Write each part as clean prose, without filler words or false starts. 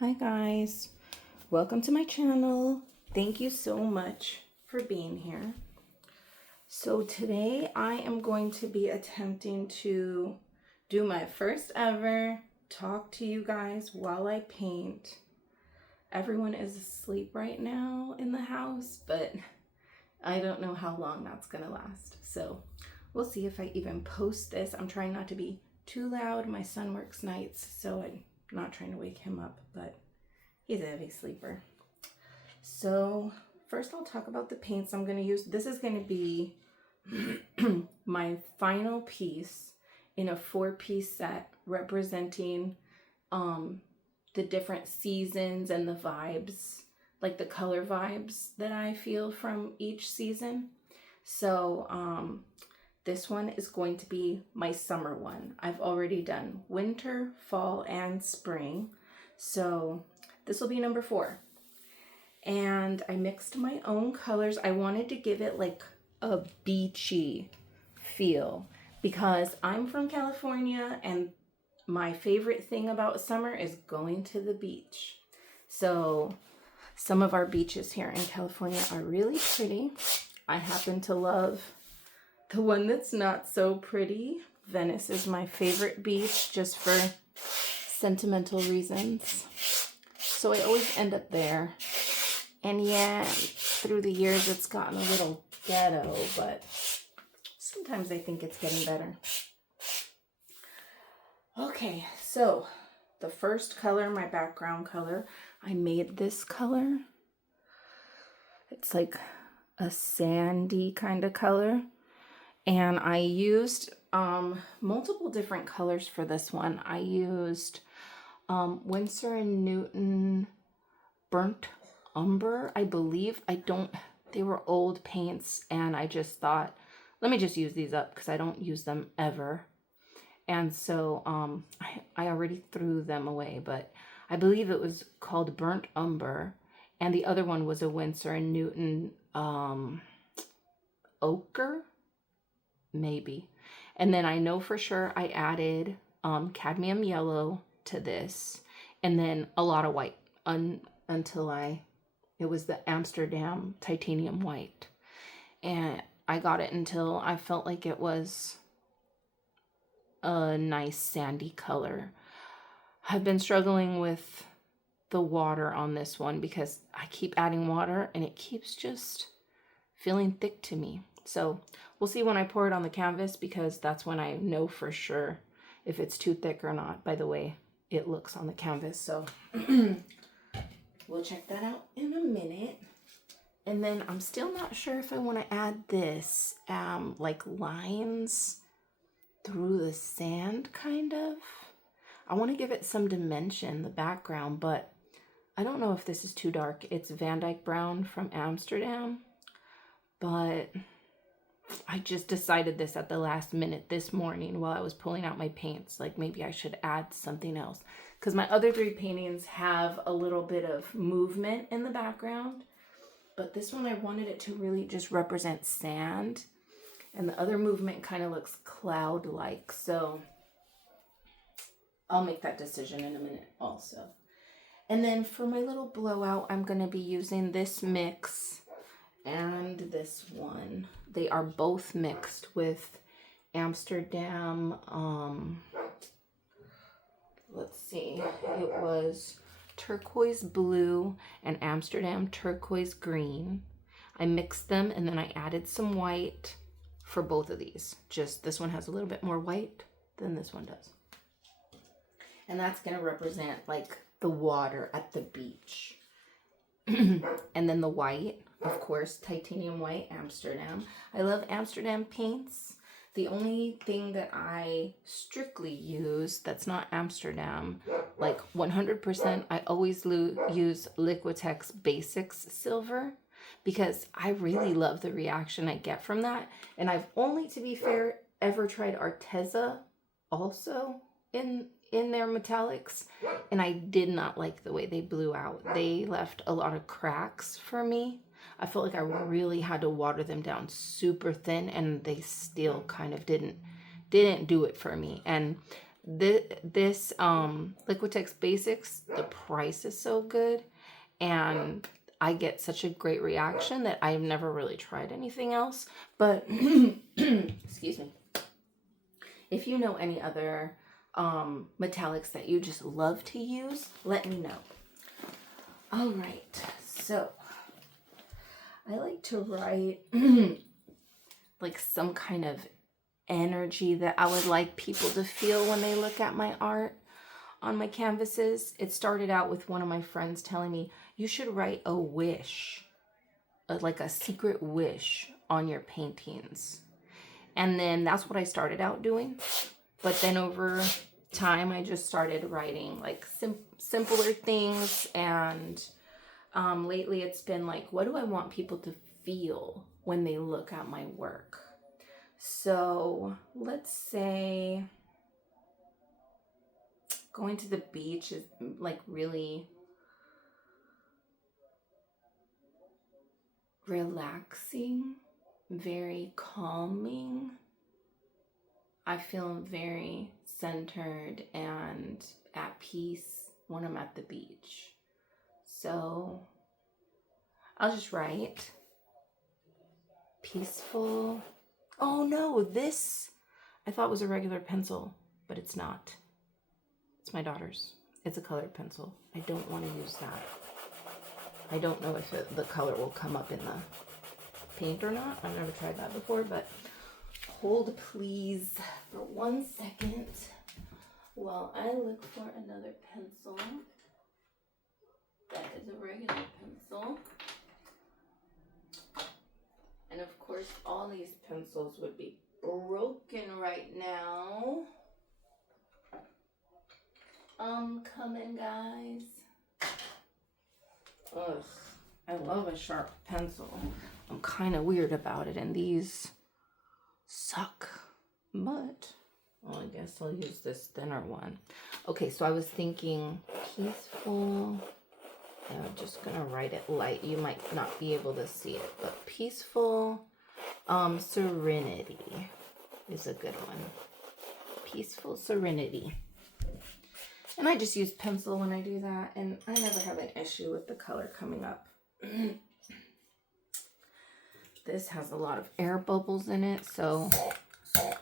Hi guys, welcome to my channel. Thank you so much for being here. So today I am going to be attempting to do my first ever talk to you guys while I paint. Everyone is asleep right now in the house, but I don't know how long that's gonna last. So we'll see if I even post this. I'm trying not to be too loud. My son works nights, so I'm not trying to wake him up, but he's a heavy sleeper. So first I'll talk about the paints I'm going to use. This is going to be my final piece in a 4-piece set representing the different seasons and the vibes, like the color vibes that I feel from each season. So this one is going to be my summer one. I've already done winter, fall, and spring. So this will be number 4. And I mixed my own colors. I wanted to give it like a beachy feel because I'm from California and my favorite thing about summer is going to the beach. So some of our beaches here in California are really pretty. I happen to love the one that's not so pretty. Venice is my favorite beach just for sentimental reasons. So I always end up there. And yeah, through the years it's gotten a little ghetto, but sometimes I think it's getting better. Okay, so the first color, my background color, I made this color. It's like a sandy kind of color. And I used multiple different colors for this one. I used Winsor & Newton Burnt Umber, I believe. They were old paints and I just thought, let me just use these up because I don't use them ever. And so I already threw them away, but I believe it was called Burnt Umber. And the other one was a Winsor & Newton Ochre, maybe. And then I know for sure I added cadmium yellow to this, and then a lot of white until it was the Amsterdam titanium white. And I got it until I felt like it was a nice sandy color. I've been struggling with the water on this one because I keep adding water and it keeps just feeling thick to me. So we'll see when I pour it on the canvas because that's when I know for sure if it's too thick or not by the way it looks on the canvas. So we'll check that out in a minute. And then I'm still not sure if I want to add this like lines through the sand kind of. I want to give it some dimension, the background, but I don't know if this is too dark. It's Van Dyke Brown from Amsterdam, but I just decided this at the last minute this morning while I was pulling out my paints. Like maybe I should add something else because my other 3 paintings have a little bit of movement in the background. But this one I wanted it to really just represent sand. And the other movement kind of looks cloud-like. So I'll make that decision in a minute also. And then for my little blowout, I'm going to be using this mix and this one. They are both mixed with Amsterdam, let's see, it was turquoise blue and Amsterdam turquoise green. I mixed them and then I added some white for both of these. Just this one has a little bit more white than this one does. And that's going to represent like the water at the beach. And then the white, of course, titanium white, Amsterdam. I love Amsterdam paints. The only thing that I strictly use that's not Amsterdam, like 100%, I always use Liquitex Basics Silver because I really love the reaction I get from that. And I've only, to be fair, ever tried Arteza also in their metallics, and I did not like the way they blew out. They left a lot of cracks for me. I felt like I really had to water them down super thin, and they still kind of didn't do it for me. And this Liquitex Basics, the price is so good, and I get such a great reaction that I've never really tried anything else. But excuse me. If you know any other metallics that you just love to use, let me know. All right, so I like to write like some kind of energy that I would like people to feel when they look at my art on my canvases. It started out with one of my friends telling me, you should write a wish, like a secret wish on your paintings. And then that's what I started out doing. But then over time, I just started writing like simpler things. And lately it's been like, what do I want people to feel when they look at my work? So let's say going to the beach is like really relaxing, very calming. I feel very centered and at peace when I'm at the beach. So I'll just write peaceful. Oh no, this I thought was a regular pencil, but it's not. It's my daughter's. It's a colored pencil. I don't want to use that. I don't know if the color will come up in the paint or not. I've never tried that before, but hold please for 1 second while I look for another pencil that is a regular pencil. And of course, all these pencils would be broken right now. Coming, guys. Ugh, I love a sharp pencil. I'm kind of weird about it, and these suck. But, well, I guess I'll use this thinner one. Okay, so I was thinking peaceful. And I'm just gonna write it light. You might not be able to see it, but peaceful serenity is a good one. Peaceful serenity. And I just use pencil when I do that, and I never have an issue with the color coming up. This has a lot of air bubbles in it, so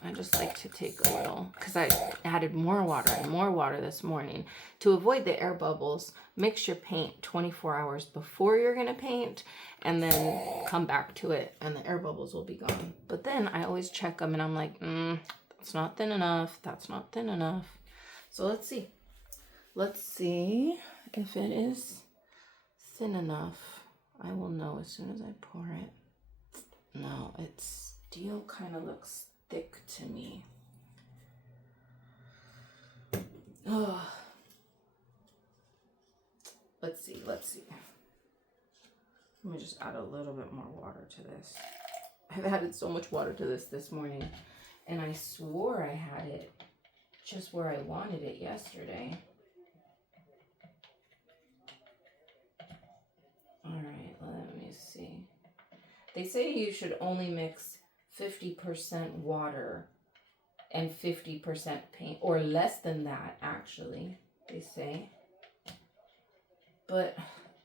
I just like to take a little, because I added more water and more water this morning. To avoid the air bubbles, mix your paint 24 hours before you're going to paint, and then come back to it, and the air bubbles will be gone. But then I always check them, and I'm like, that's not thin enough. That's not thin enough. So let's see. Let's see if it is thin enough. I will know as soon as I pour it. No, it still kind of looks thick to me. Oh. Let's see. Let me just add a little bit more water to this. I've added so much water to this morning, and I swore I had it just where I wanted it yesterday. All right, let me see. They say you should only mix 50% water and 50% paint, or less than that, actually, they say. But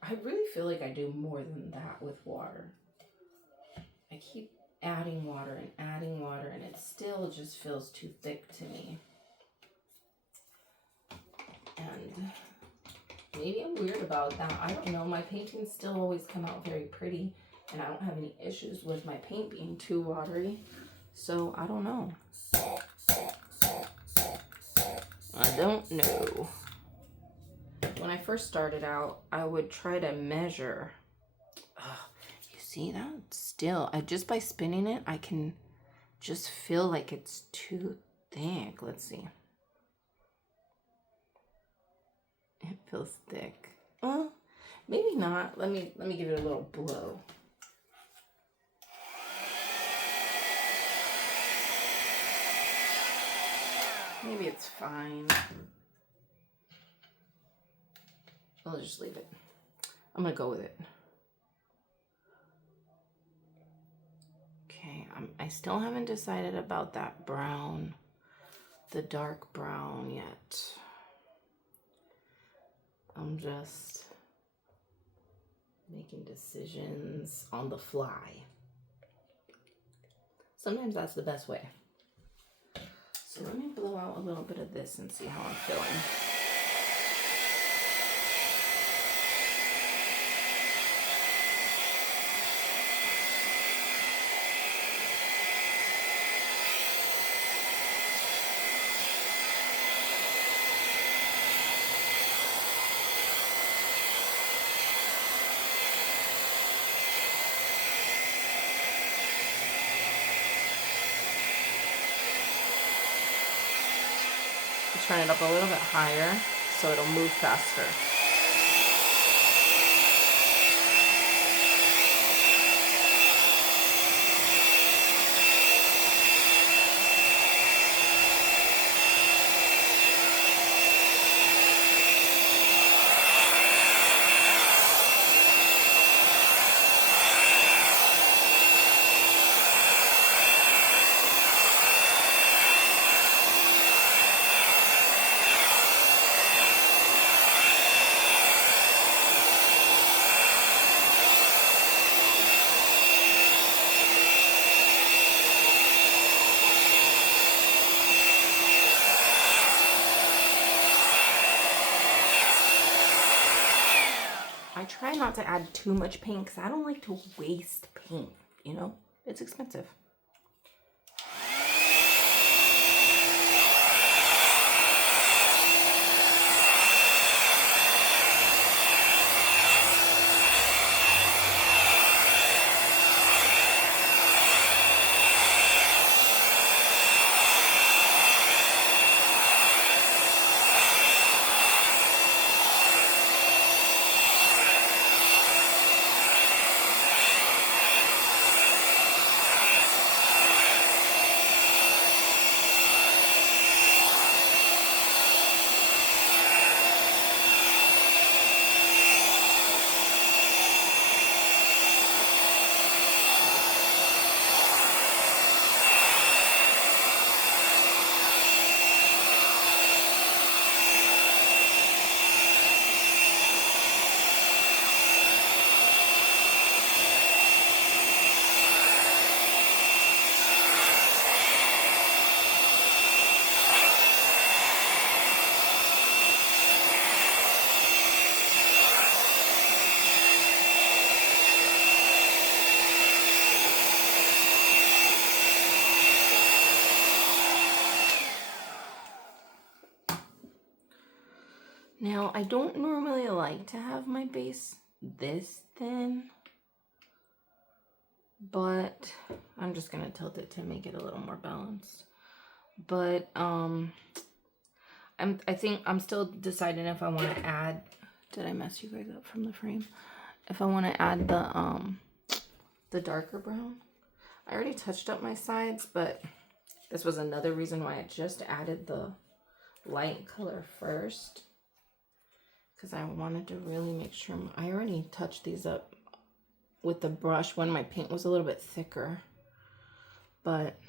I really feel like I do more than that with water. I keep adding water, and it still just feels too thick to me. And maybe I'm weird about that. I don't know. My paintings still always come out very pretty, and I don't have any issues with my paint being too watery. So I don't know. I don't know. When I first started out, I would try to measure. You see that? Still, just by spinning it, I can just feel like it's too thick. Let's see. It feels thick. Well, maybe not. Let me give it a little blow. Maybe it's fine. I'll just leave it. I'm gonna go with it. Okay, I still haven't decided about that brown. the dark brown yet. I'm just making decisions on the fly. Sometimes that's the best way. So let me blow out a little bit of this and see how I'm feeling. Turn it up a little bit higher so it'll move faster. I try not to add too much paint because I don't like to waste paint, you know? It's expensive. Now, I don't normally like to have my base this thin, but I'm just gonna tilt it to make it a little more balanced. But I think I'm still deciding if I want to add. Did I mess you guys up from the frame? If I want to add the darker brown. I already touched up my sides, but this was another reason why I just added the light color first, because I wanted to really make sure. I already touched these up with the brush when my paint was a little bit thicker, but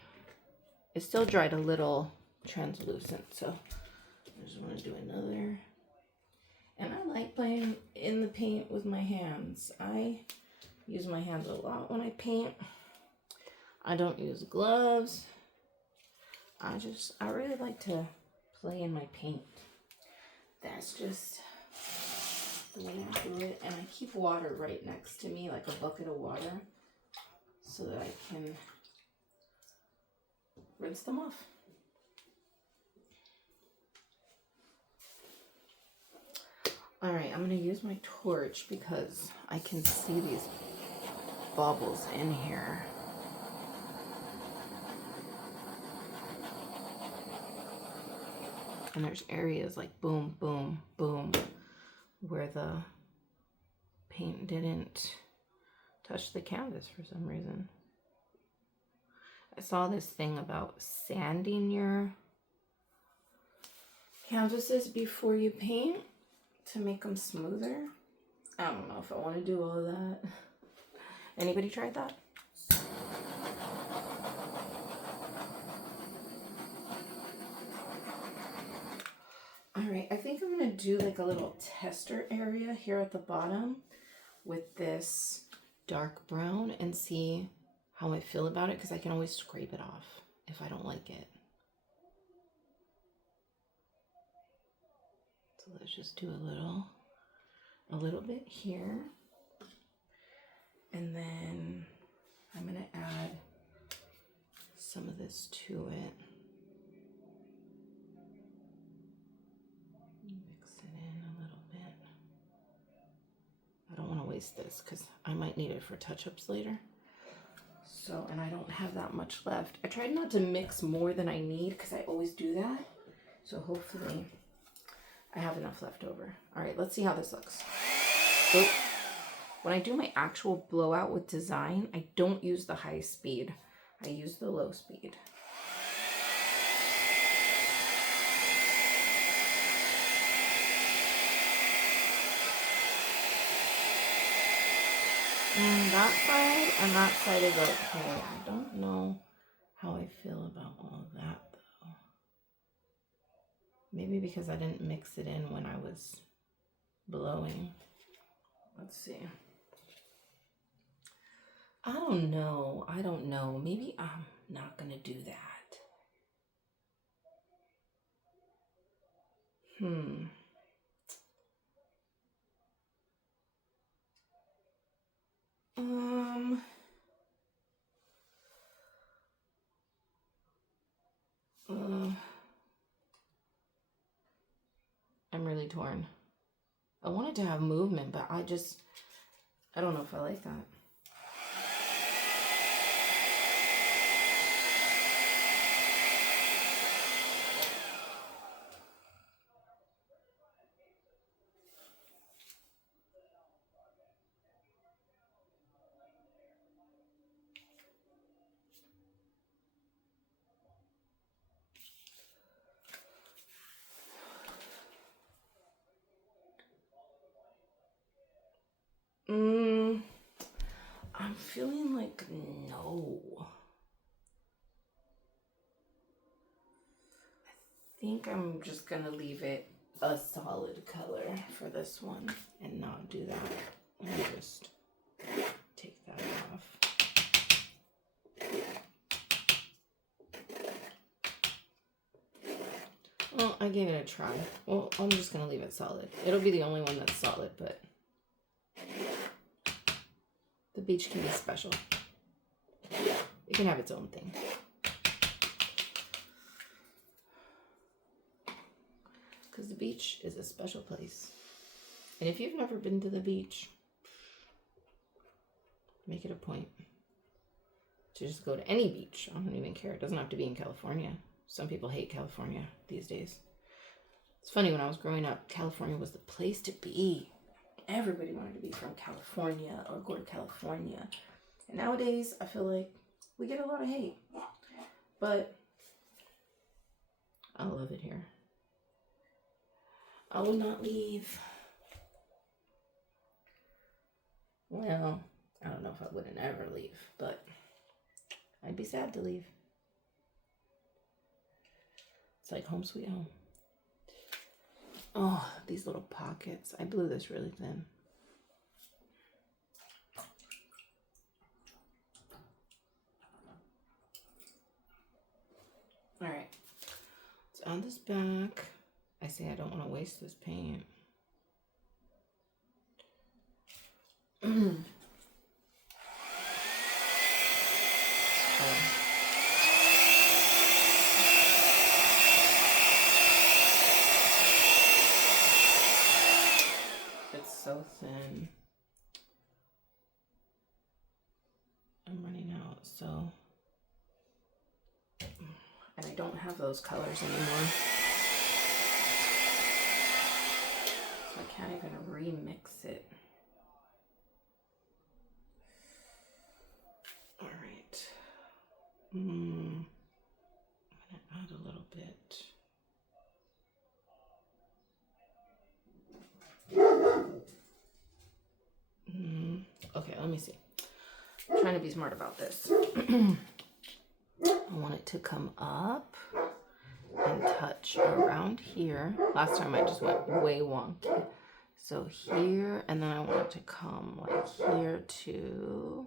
it still dried a little translucent, so I just want to do another. And I like playing in the paint with my hands. I use my hands a lot when I paint. I don't use gloves. I really like to play in my paint. That's just the way I do it. And I keep water right next to me, like a bucket of water, so that I can rinse them off. All right, I'm gonna use my torch because I can see these bubbles in here. And there's areas like boom, boom, boom, where the paint didn't touch the canvas for some reason. I saw this thing about sanding your canvases before you paint to make them smoother. I don't know if I want to do all of that. Anybody tried that? right, I think I'm going to do like a little tester area here at the bottom with this dark brown and see how I feel about it, because I can always scrape it off if I don't like it. So let's just do a little bit here. And then I'm going to add some of this to it. Mix it in a little bit. I don't want to waste this because I might need it for touch-ups later. So, and I don't have that much left. I tried not to mix more than I need because I always do that. So hopefully I have enough left over. All right, let's see how this looks. So when I do my actual blowout with design, I don't use the high speed. I use the low speed. And that side is okay. I don't know how I feel about all of that though. Maybe because I didn't mix it in when I was blowing. Let's see. I don't know. Maybe I'm not gonna do that. I'm really torn. I wanted to have movement, but I don't know if I like that. I'm feeling like no. I think I'm just gonna leave it a solid color for this one and not do that. Let me just take that off. Well, I gave it a try. Well, I'm just gonna leave it solid. It'll be the only one that's solid, but the beach can be special. It can have its own thing. Because the beach is a special place. And if you've never been to the beach, make it a point to just go to any beach. I don't even care. It doesn't have to be in California. Some people hate California these days. It's funny, when I was growing up, California was the place to be. Everybody wanted to be from California or go to California. And nowadays, I feel like we get a lot of hate. But I love it here. I will not leave. Well, I don't know if I wouldn't ever leave, but I'd be sad to leave. It's like home sweet home. Oh, these little pockets. I blew this really thin. All right. Let's add this back. I say I don't want to waste this paint. It's so thin. I'm running out, so. And I don't have those colors anymore. So I can't even remix it. All right. I'm gonna add a little bit. Okay, let me see. I'm trying to be smart about this. I want it to come up and touch around here. Last time I just went way wonky. So here, and then I want it to come like here 2,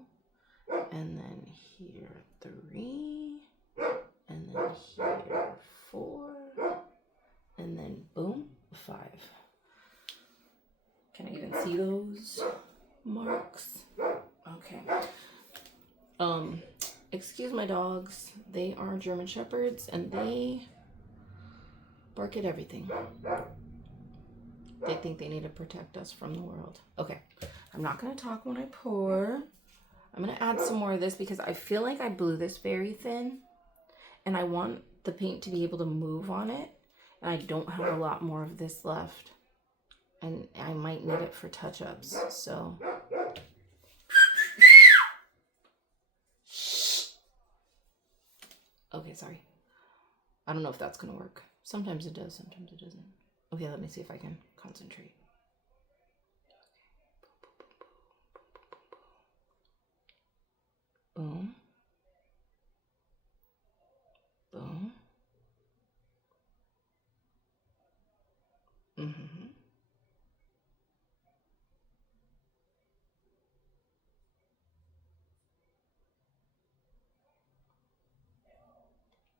and then here 3, and then here 4, and then boom, 5. Can I even see those marks? Okay. Excuse my dogs. They are German Shepherds and they bark at everything. They think they need to protect us from the world. Okay. I'm not going to talk when I pour. I'm going to add some more of this because I feel like I blew this very thin and I want the paint to be able to move on it. And I don't have a lot more of this left. And I might need it for touch-ups, so. Okay, sorry. I don't know if that's gonna work. Sometimes it does, sometimes it doesn't. Okay, let me see if I can concentrate. Boom. Boom. Mm-hmm.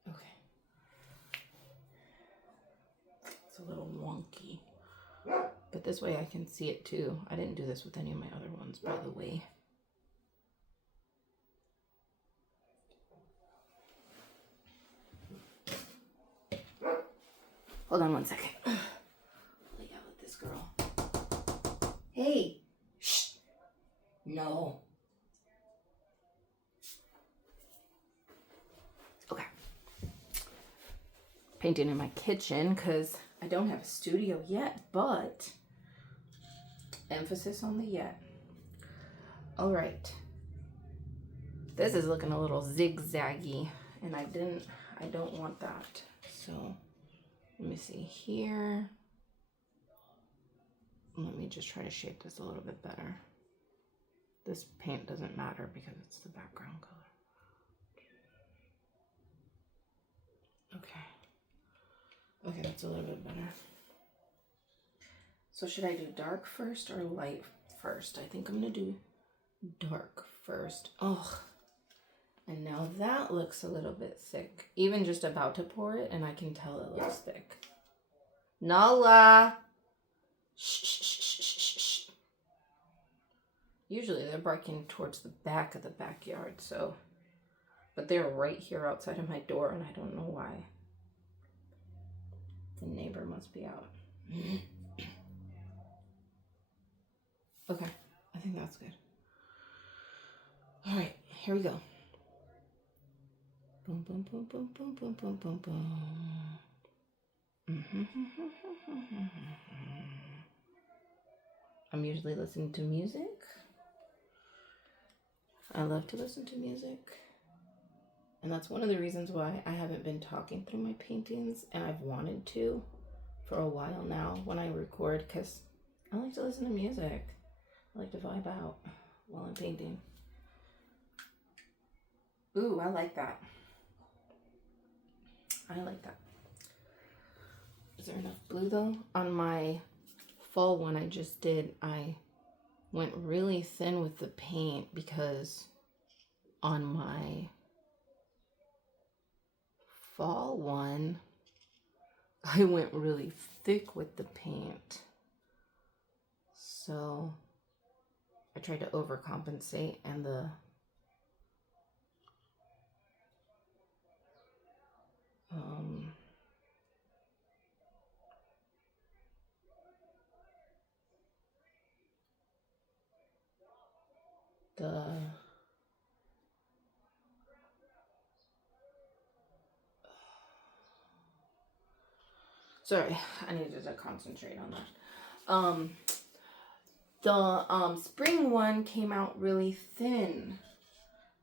Okay. It's a little wonky. But this way I can see it too. I didn't do this with any of my other ones, by the way. Hold on one second. Let me out with this girl. Hey! Shh! No. Okay. Painting in my kitchen because I don't have a studio yet, but emphasis on the yet. All right. This is looking a little zigzaggy and I don't want that. So let me see here. Let me just try to shape this a little bit better. This paint doesn't matter because it's the background color. Okay. Okay, that's a little bit better. So should I do dark first or light first? I think I'm gonna do dark first. Oh, and now that looks a little bit thick. Even just about to pour it and I can tell it looks thick. Nala! Shh, shh, shh, shh, shh, shh. Usually they're barking towards the back of the backyard, so. But they're right here outside of my door and I don't know why. The neighbor must be out. Okay, I think that's good. All right, here we go. Boom, boom, boom, boom, boom, boom, boom, boom, boom. I'm usually listening to music. I love to listen to music. And that's one of the reasons why I haven't been talking through my paintings, and I've wanted to for a while now when I record, because I like to listen to music. I like to vibe out while I'm painting. Ooh, I like that. I like that. Is there enough blue though? On my fall one I just did, I went really thin with the paint because on my fall one, I went really thick with the paint. So I tried to overcompensate, and the sorry, I needed to concentrate on that. The spring one came out really thin,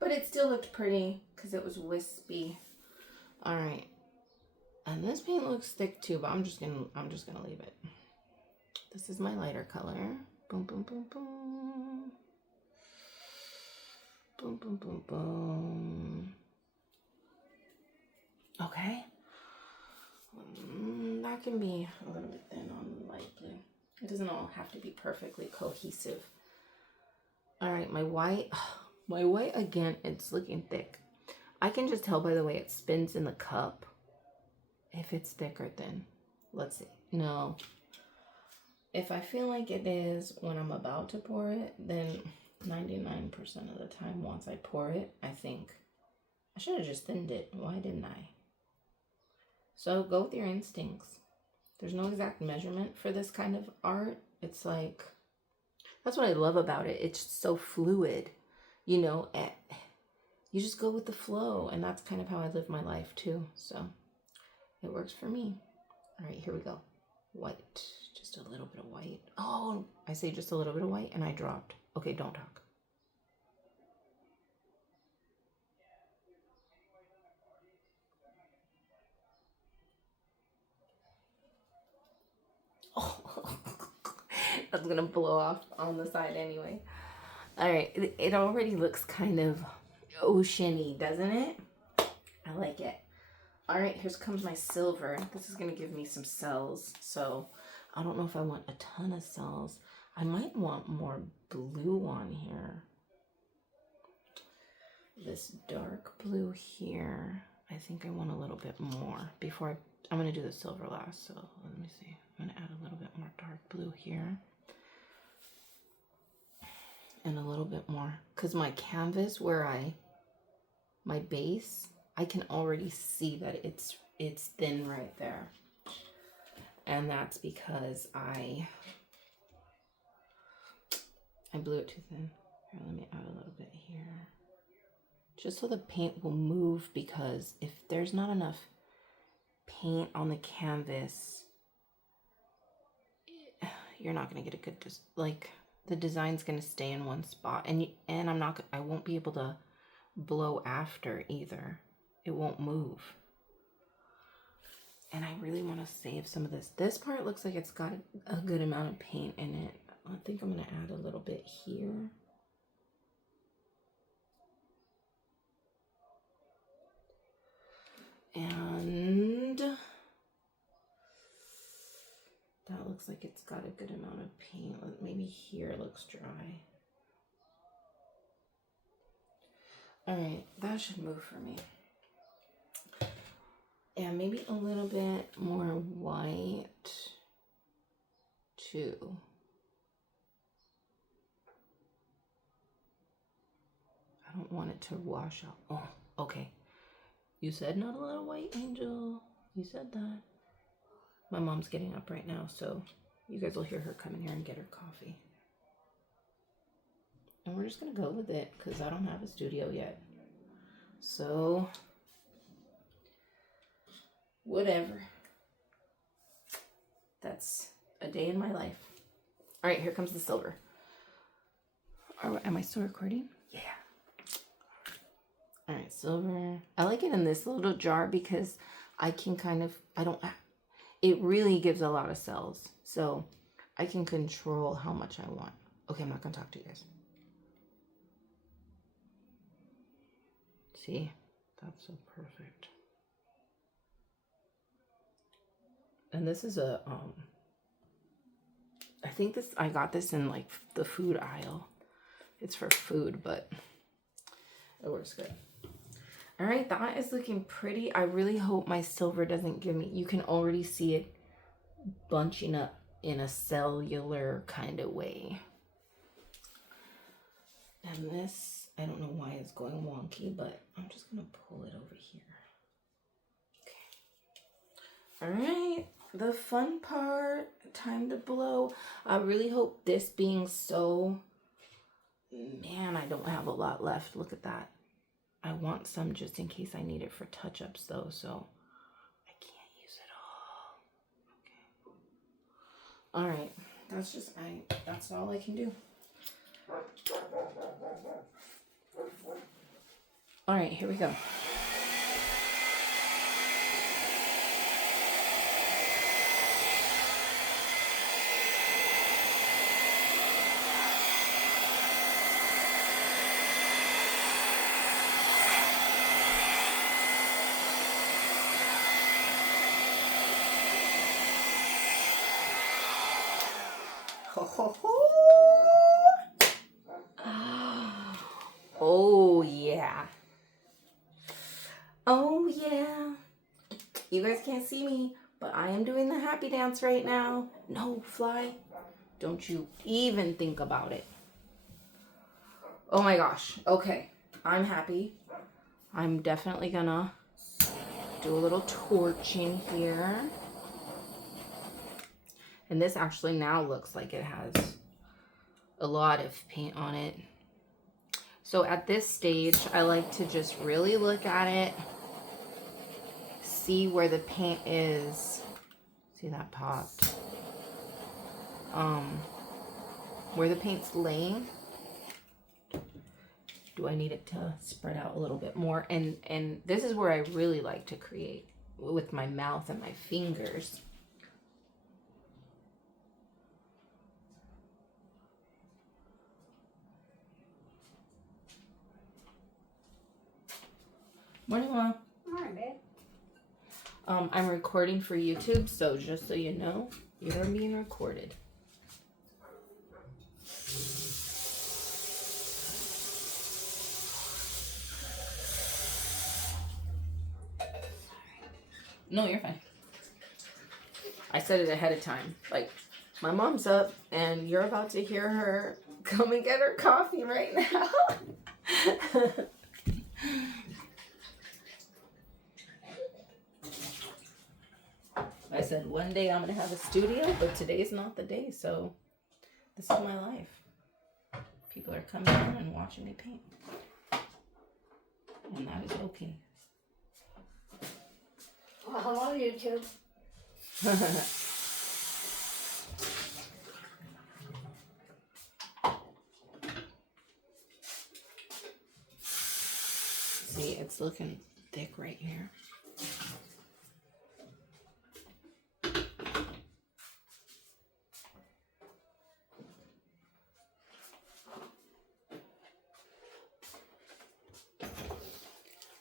but it still looked pretty because it was wispy. All right, and this paint looks thick too, but I'm just gonna leave it. This is my lighter color. Boom, boom, boom, boom. Boom, boom, boom, boom. Okay. That can be a little bit thin on the light blue. It doesn't all have to be perfectly cohesive. All right, my white again, it's looking thick. I can just tell by the way it spins in the cup if it's thick or thin. Let's see. No. If I feel like it is when I'm about to pour it, then 99% of the time once I pour it, I think I should have just thinned it. Why didn't I? So go with your instincts. There's no exact measurement for this kind of art. It's like, that's what I love about it. It's so fluid, you know, you just go with the flow. And that's kind of how I live my life too. So it works for me. All right, here we go. White, just a little bit of white. Oh, I say just a little bit of white and I dropped. Okay, don't talk. Oh, that's gonna blow off on the side anyway. All right, it already looks kind of oceany, doesn't it? I like it. All right, here comes my silver. This is gonna give me some cells, so I don't know if I want a ton of cells. I might want more blue on here. This dark blue here, I think I want a little bit more before I'm gonna do the silver last, so let me see. I'm gonna add a little bit more dark blue here. And a little bit more, because my canvas my base, I can already see that it's thin right there. And that's because I blew it too thin. Here, let me add a little bit here. Just so the paint will move, because if there's not enough paint on the canvas, you're not going to get a good, like, the design's going to stay in one spot. And I won't be able to blow after either. It won't move. And I really want to save some of this. This part looks like it's got a good amount of paint in it. I think I'm going to add a little bit here. And that looks like it's got a good amount of paint. Maybe here looks dry. All right, that should move for me. And maybe a little bit more white too. I don't want it to wash out. Oh, okay. You said not a little white, Angel. You said that. My mom's getting up right now, so you guys will hear her come in here and get her coffee. And we're just going to go with it because I don't have a studio yet. So, whatever. That's a day in my life. All right, here comes the silver. Am I still recording? Yeah. All right, silver. I like it in this little jar because I can it really gives a lot of cells. So I can control how much I want. Okay, I'm not going to talk to you guys. See, that's so perfect. And this is I got this in like the food aisle. It's for food, but it works good. All right, that is looking pretty. I really hope my silver doesn't give me, you can already see it bunching up in a cellular kind of way. And this, I don't know why it's going wonky, but I'm just going to pull it over here. Okay. All right, the fun part, time to blow. I really hope this being so, man, I don't have a lot left. Look at that. I want some just in case I need it for touch-ups though, so I can't use it all. Okay. All right, that's all I can do. All right, here we go. Ho, ho, ho. Oh, yeah. Oh, yeah. You guys can't see me, but I am doing the happy dance right now. No, fly. Don't you even think about it. Oh my gosh. Okay. I'm happy. I'm definitely gonna do a little torching here. And this actually now looks like it has a lot of paint on it. So at this stage, I like to just really look at it, see where the paint is. See, that popped. Where the paint's laying. Do I need it to spread out a little bit more? And this is where I really like to create with my mouth and my fingers. Morning, Mom. Morning, babe. I'm recording for YouTube, so just so you know, you're being recorded. No, you're fine. I said it ahead of time. Like, my mom's up, and you're about to hear her come and get her coffee right now. I said one day I'm going to have a studio, but today's not the day, so this is my life. People are coming in and watching me paint. And that is okay. Well, hello, YouTube. See, it's looking thick right here.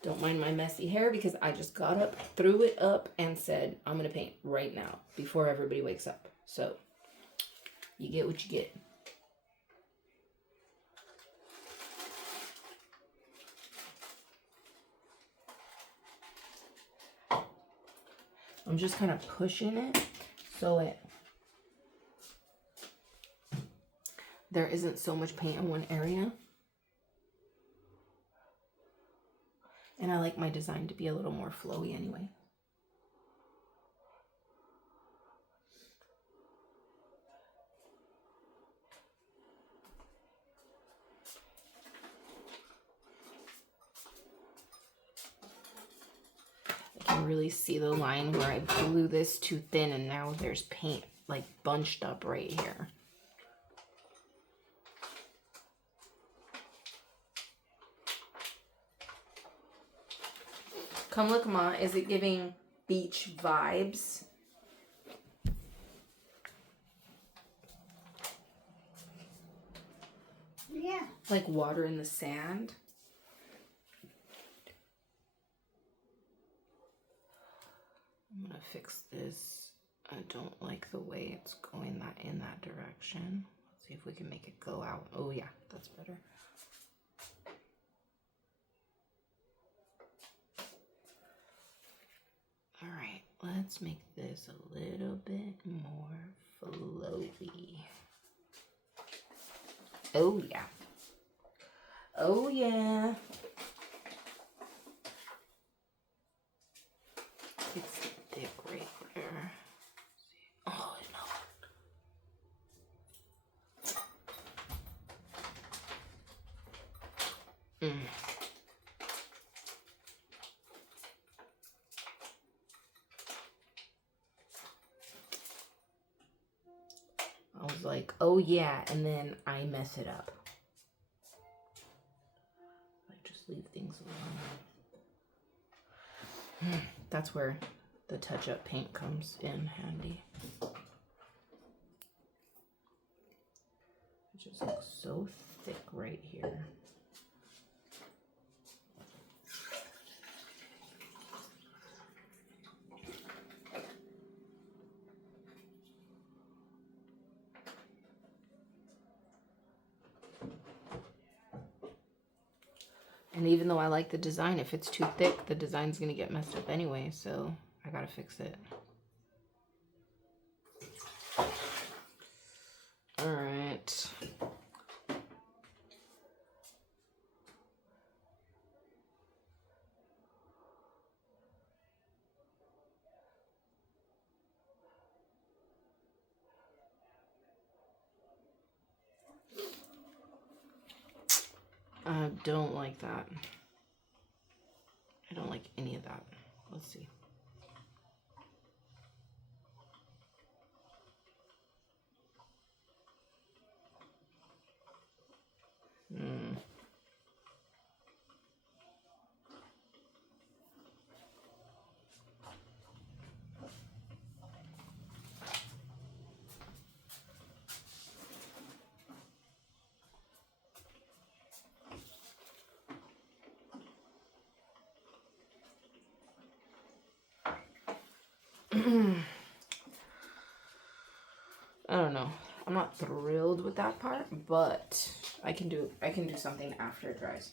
Don't mind my messy hair because I just got up, threw it up, and said, I'm going to paint right now before everybody wakes up. So, you get what you get. I'm just kind of pushing it so there isn't so much paint in one area. And I like my design to be a little more flowy anyway. I can really see the line where I blew this too thin and now there's paint like bunched up right here. Come look, Ma. Is it giving beach vibes? Yeah. Like water in the sand? I'm gonna fix this. I don't like the way it's going in that direction. Let's see if we can make it go out. Oh yeah, that's better. All right, let's make this a little bit more flowy. Oh yeah. Oh yeah. It's thick right there. Oh no. I was like, oh yeah, and then I mess it up. I just leave things alone. That's where the touch-up paint comes in handy. It just looks so thick right here. And even though I like the design, if it's too thick, the design's gonna get messed up anyway, so I gotta fix it. All right. I don't like that. I don't like any of that. Let's see. I don't know. I'm not thrilled with that part, but I can do something after it dries.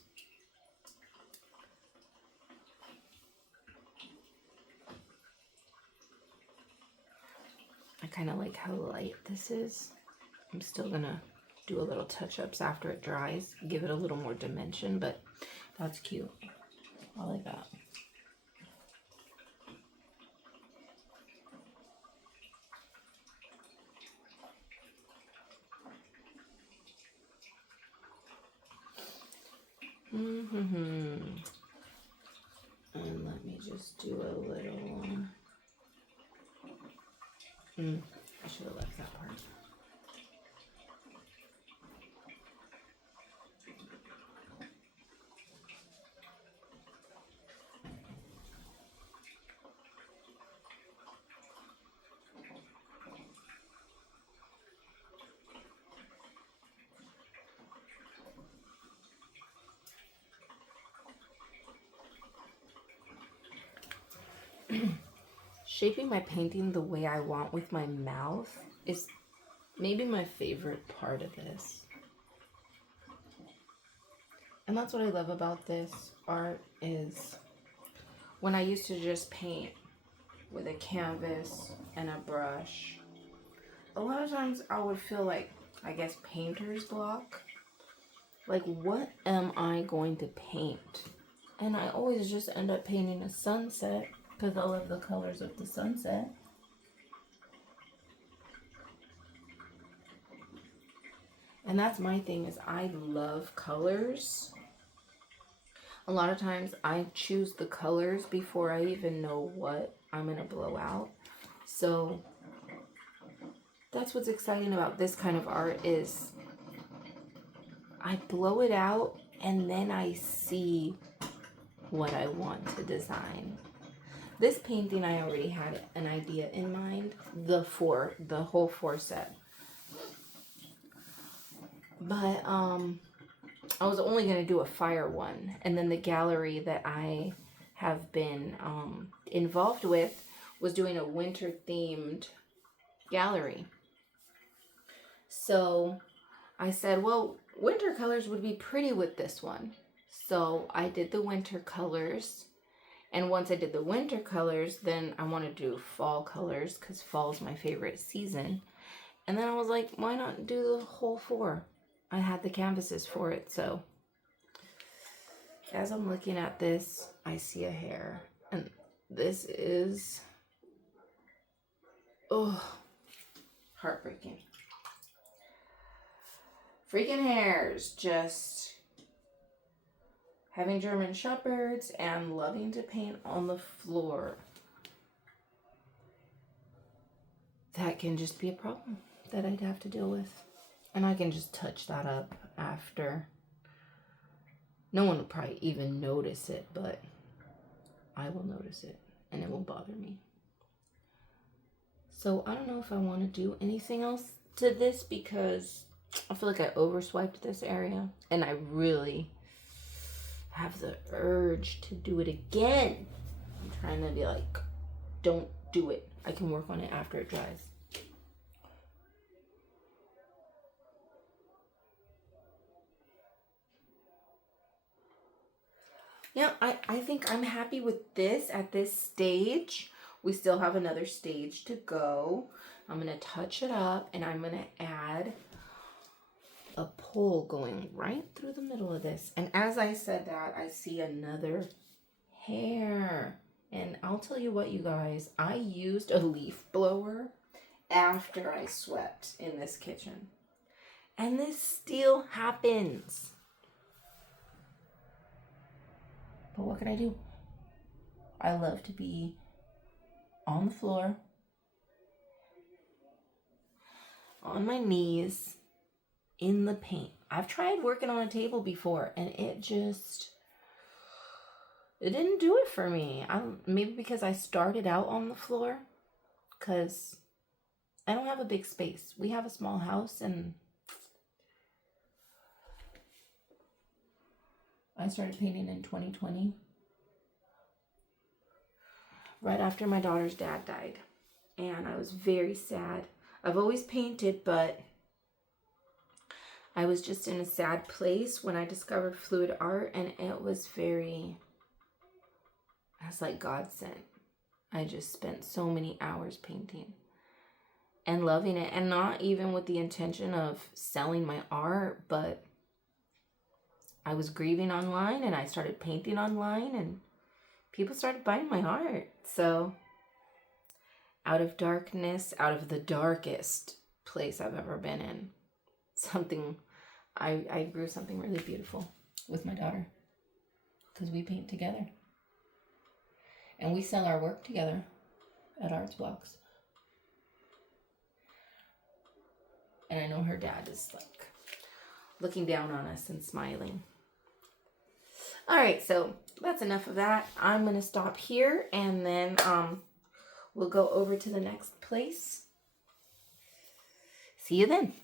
I kind of like how light this is. I'm still gonna do a little touch-ups after it dries, give it a little more dimension, but that's cute. I like that. And let me just do a little. I should have left that part. Shaping my painting the way I want with my mouth is maybe my favorite part of this. And that's what I love about this art is when I used to just paint with a canvas and a brush, a lot of times I would feel like, I guess, painter's block. Like, what am I going to paint? And I always just end up painting a sunset because I love the colors of the sunset. And that's my thing, is I love colors. A lot of times I choose the colors before I even know what I'm going to blow out. So that's what's exciting about this kind of art, is I blow it out and then I see what I want to design. This painting, I already had an idea in mind, the whole 4 set. But I was only going to do a fire one. And then the gallery that I have been involved with was doing a winter themed gallery. So I said, well, winter colors would be pretty with this one. So I did the winter colors. And once I did the winter colors, then I want to do fall colors because fall is my favorite season. And then I was like, why not do the whole 4? I had the canvases for it. So as I'm looking at this, I see a hair. And this is, heartbreaking. Freaking hairs. Just having German Shepherds and loving to paint on the floor. That can just be a problem that I'd have to deal with. And I can just touch that up after. No one will probably even notice it, but I will notice it and it will bother me. So I don't know if I want to do anything else to this because I feel like I overswiped this area and I really have the urge to do it again. I'm trying to be like, don't do it. I can work on it after it dries. Yeah, I think I'm happy with this at this stage. We still have another stage to go. I'm going to touch it up and I'm going to add a pole going right through the middle of this. And as I said that, I see another hair. And I'll tell you what, you guys, I used a leaf blower after I swept in this kitchen. And this still happens. But what can I do? I love to be on the floor, on my knees, in the paint. I've tried working on a table before and it didn't do it for me. Maybe because I started out on the floor, because I don't have a big space. We have a small house and I started painting in 2020, right after my daughter's dad died. And I was very sad. I've always painted, but I was just in a sad place when I discovered fluid art, and it was like God sent. I just spent so many hours painting and loving it, and not even with the intention of selling my art, but I was grieving online and I started painting online and people started buying my art. So out of darkness, out of the darkest place I've ever been in, I grew something really beautiful with my daughter, because we paint together and we sell our work together at Arts Blocks. And I know her dad is like looking down on us and smiling. All right, so that's enough of that. I'm going to stop here and then we'll go over to the next place. See you then.